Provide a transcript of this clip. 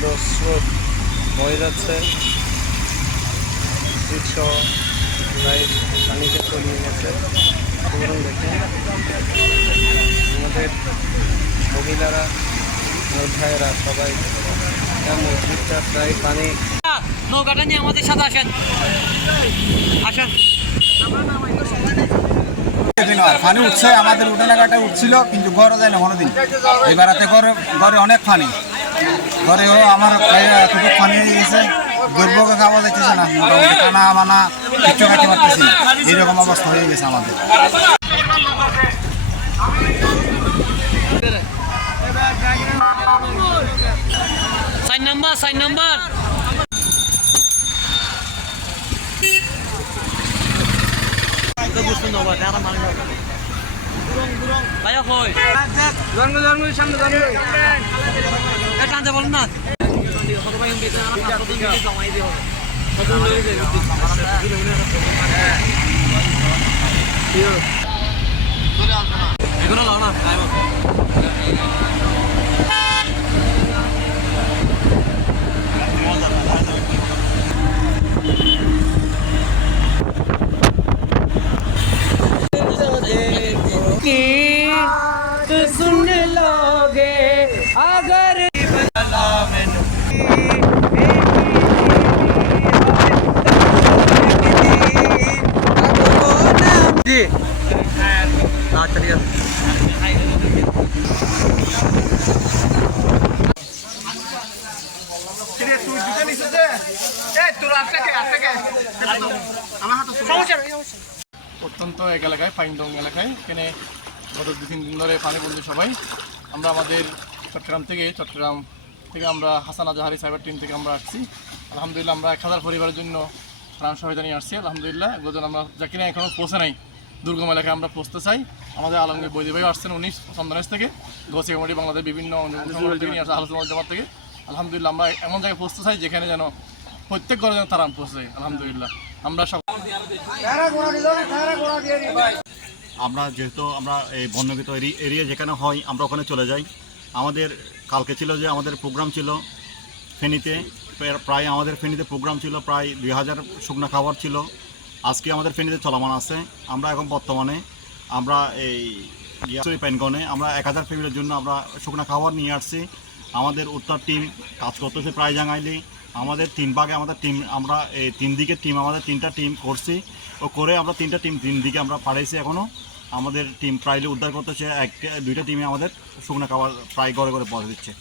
স্রোত বয়ে যাচ্ছে। রিক্সা প্রায় পানিতে তলিয়ে গেছে। সুতরাং দেখেন আমাদের মহিলারা ভাইয়েরা সবাই মসজিদটা প্রায় পানি। নৌকাটা নিয়ে আমাদের সাথে আসেন। আসেন। পানি উঠছে আমাদের উঠানে ঘাটে উঠছিল কিন্তু ঘরে যায় না কোনোদিন। এবারাতে ঘরে ঘরে অনেক পানি। ঘরেও আমার প্রায় এতটুকু পানি হয়ে গেছে দুর্ভোগে খাওয়া যাইতেছে না মোটামুটি খানা মানা কিছু খাইতে পারতেছি এইরকম অবস্থা হয়ে গেছে আমাদের। Sign number sign number. ভাইয়া কই এ টানতে বলেন না? এগুলো অত্যন্ত এক এলাকায় ফাইনডং এলাকায় এখানে গত দু তিন দিন ধরে পানি পড়ছে সবাই আমরা আমাদের চট্টগ্রাম থেকে চট্টগ্রাম থেকে আমরা হাসান আজাহারি সাইবার টিম থেকে আমরা আসছি আলহামদুলিল্লাহ আমরা এক হাজার পরিবারের জন্য প্রাণ সহায়তা নিয়ে আসছি আলহামদুলিল্লাহ গজন আমরা যা কিনা এখনও পৌঁছে নাই দুর্গম এলাকায় আমরা পৌঁছতে চাই আমাদের আলমগীর বৈদি ভাই আসছেন উনি চন্দনেশ থেকে গোসিয়ামড়ি বাংলাদেশ বিভিন্ন সংগঠন থেকে আলোচনা জামাত থেকে আলহামদুলিল্লাহ আমরা এমন জায়গায় পৌঁছতে চাই যেখানে যেন প্রত্যেক ঘরে যেন তারা পৌঁছে আলহামদুলিল্লাহ। আমরা আমরা যেহেতু আমরা এই বন্যগীত এরিয়া যেখানে হয়, আমরা ওখানে চলে যাই। আমাদের কালকে ছিল যে আমাদের প্রোগ্রাম ছিল ফেনীতে, প্রায়- প্রায় আমাদের ফেনীতে প্রোগ্রাম ছিল প্রায় দুই হাজার শুকনা খাবার ছিল। আজকে আমাদের ফেনীতে চলমান আছে। আমরা এখন বর্তমানে আমরা এই প্যানগনে আমরা এক হাজার ফ্যামিলির জন্য আমরা শুকনা খাবার নিয়ে আসছি। আমাদের উত্তর টিম কাজ করতেছে প্রায় জাঙ্গাইলি আমাদের তিন ভাগে আমাদের টিম আমরা এই তিন দিকে টিম আমাদের তিনটা টিম করছি। ও করে আমরা তিনটা টিম তিন দিকে আমরা পাঠাইছি এখনও আমাদের টিম প্রায় উদ্ধার করতেছে এক দুইটা টিমে আমাদের শুকনো খাবার প্রায় ঘরে ঘরে পৌঁছে দিচ্ছে।